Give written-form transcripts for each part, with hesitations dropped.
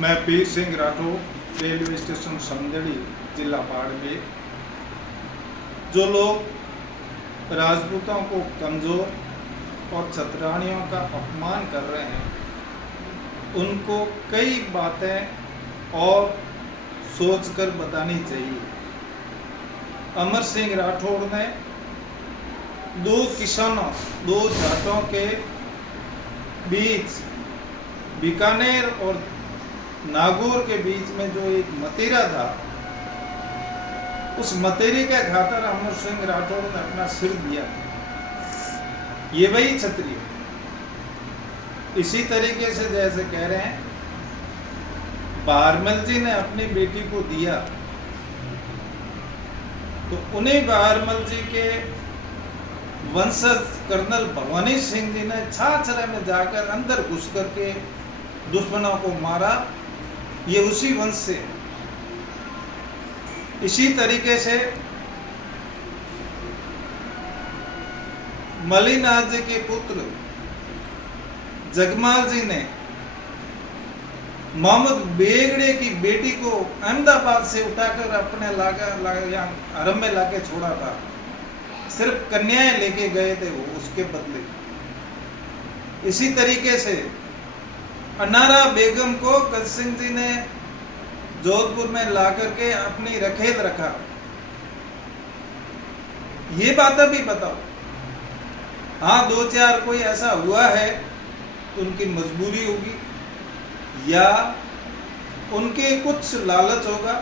मैं पीर Singh Rathore, railway station समझड़ी, जिला बाड़मेर। जो लोग राजपूतों को कमज़ोर और छतरानियों का अपमान कर रहे हैं, उनको कई बातें और सोचकर बतानी चाहिए। अमर सिंह राठौर ने दो किसानों, दो जाटों के बीच, बीकानेर और नागौर के बीच में जो एक मतीरा था, उस मतीरे के खातर अमर सिंह राठौर ने अपना सिर दिया। ये वही क्षत्रिय। इसी तरीके से जैसे कह रहे हैं बहारमल जी ने अपनी बेटी को दिया, तो उन्हीं बहारमल जी के वंशज कर्नल भवानी सिंह जी ने छाछरे में जाकर अंदर घुस करके दुश्मनों को मारा। ये उसी वंश से। इसी तरीके से मलिनाथ जी के पुत्र जगमाल जी ने मोहम्मद बेगड़े की बेटी को अहमदाबाद से उठाकर अपने हरम में लाके छोड़ा था। सिर्फ कन्याएं लेके गए थे वो, उसके बदले। इसी तरीके से अनारा बेगम को गज सिंह जी ने जोधपुर में ला करके अपनी रखेल रखा। ये बातें भी बताओ। हाँ, दो चार कोई ऐसा हुआ है, उनकी मजबूरी होगी या उनके कुछ लालच होगा,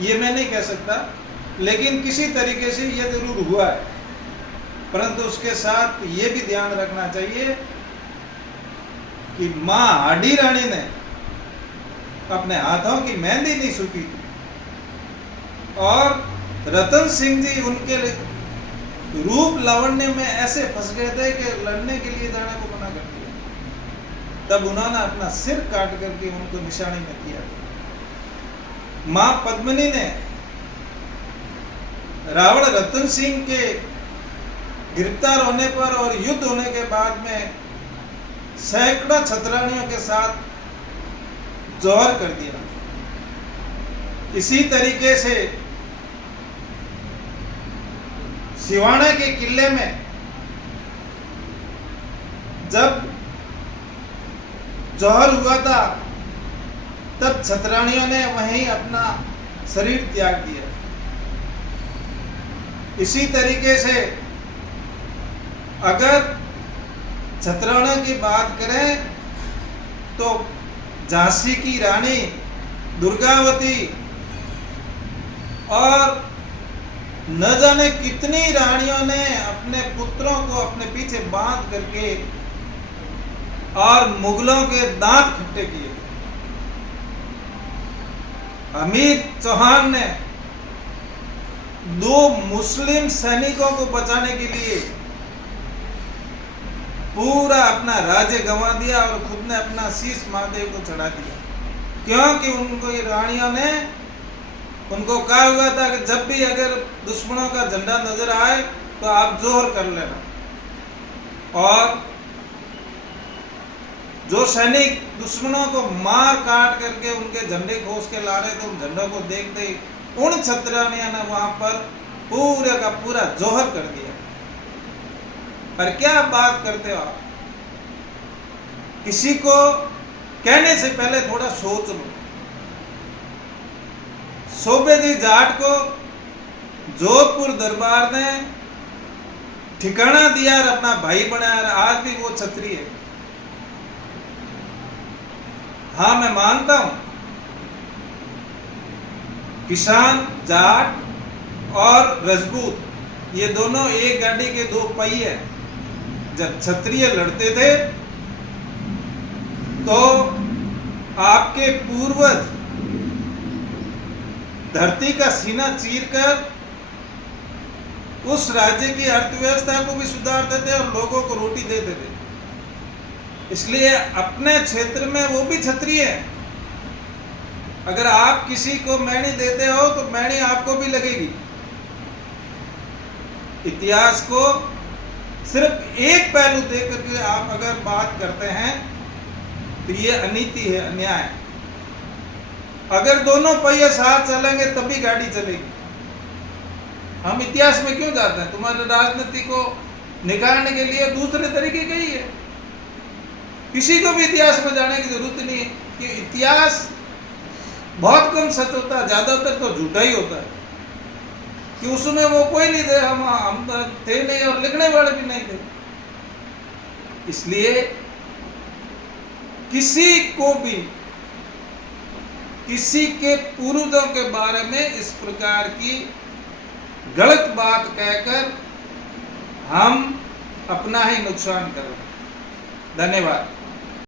ये मैं नहीं कह सकता, लेकिन किसी तरीके से ये जरूर हुआ है। परंतु उसके साथ ये भी ध्यान रखना चाहिए कि मां हाडी रानी ने अपने हाथों की मेहंदी नहीं सूखी थी, और रतन सिंह जी उनके रूप लावण्य में ऐसे फंस गए थे कि लड़ने के लिए जाने को मना कर दिया। तब उन्होंने अपना सिर काट करके उनको निशानी में किया। मां पद्मिनी ने रावण रतन सिंह के गिरफ्तार होने पर और युद्ध होने के बाद में सैकड़ों छतरानियों के साथ जौहर कर दिया। इसी तरीके से सिवाना के किले में जब जौहर हुआ था, तब छतरानियों ने वहीं अपना शरीर त्याग दिया। इसी तरीके से अगर छतरानियों की बात करें तो झांसी की रानी दुर्गावती और न जाने कितनी रानियों ने अपने पुत्रों को अपने पीछे बांध करके और मुगलों के दांत खट्टे किए। हमीद चौहान ने दो मुस्लिम सैनिकों को बचाने के लिए पूरा अपना राज्य गंवा दिया और खुद ने अपना शीश महादेव को चढ़ा दिया, क्योंकि उनको ये रानियों ने उनको कहा हुआ था कि जब भी अगर दुश्मनों का झंडा नजर आए तो आप जोहर कर लेना। और जो सैनिक दुश्मनों को मार काट करके उनके झंडे खोस के ला रहे थे, उन झंडों को देखते ही उन छतरानियों ने वहां पर पूरे का पूरा जोहर कर दिया। पर क्या बात करते हो आप? किसी को कहने से पहले थोड़ा सोच लो। सोबे जी जाट को जोधपुर दरबार ने ठिकाना दिया और अपना भाई बनाया, आज भी वो क्षत्रिय है। हाँ, मैं मानता हूं किसान, जाट और राजपूत ये दोनों एक गाड़ी के दो पहिए हैं। जब क्षत्रिय लड़ते थे तो आपके पूर्वज धरती का सीना चीरकर उस राज्य की अर्थव्यवस्था को भी सुधारते थे और लोगों को रोटी देते थे। इसलिए अपने क्षेत्र में वो भी क्षत्रिय है। अगर आप किसी को मैणी देते हो तो मैणी आपको भी लगेगी। इतिहास को सिर्फ एक पहलू देकर के आप अगर बात करते हैं तो ये अनीति है, अन्याय है। अगर दोनों पहिए साथ चलेंगे तभी गाड़ी चलेगी। हम इतिहास में क्यों जाते हैं? तुम्हारे राजनीति को निकालने के लिए दूसरे तरीके का ही है। किसी को भी इतिहास में जाने की जरूरत नहीं है कि इतिहास बहुत कम सच होता है, ज्यादातर तो झूठा ही होता है कि उसमें वो कोई नहीं थे, हम थे नहीं और लिखने वाले भी नहीं थे। इसलिए किसी को भी किसी के पूर्वजों के बारे में इस प्रकार की गलत बात कहकर हम अपना ही नुकसान कर रहे हैं। धन्यवाद।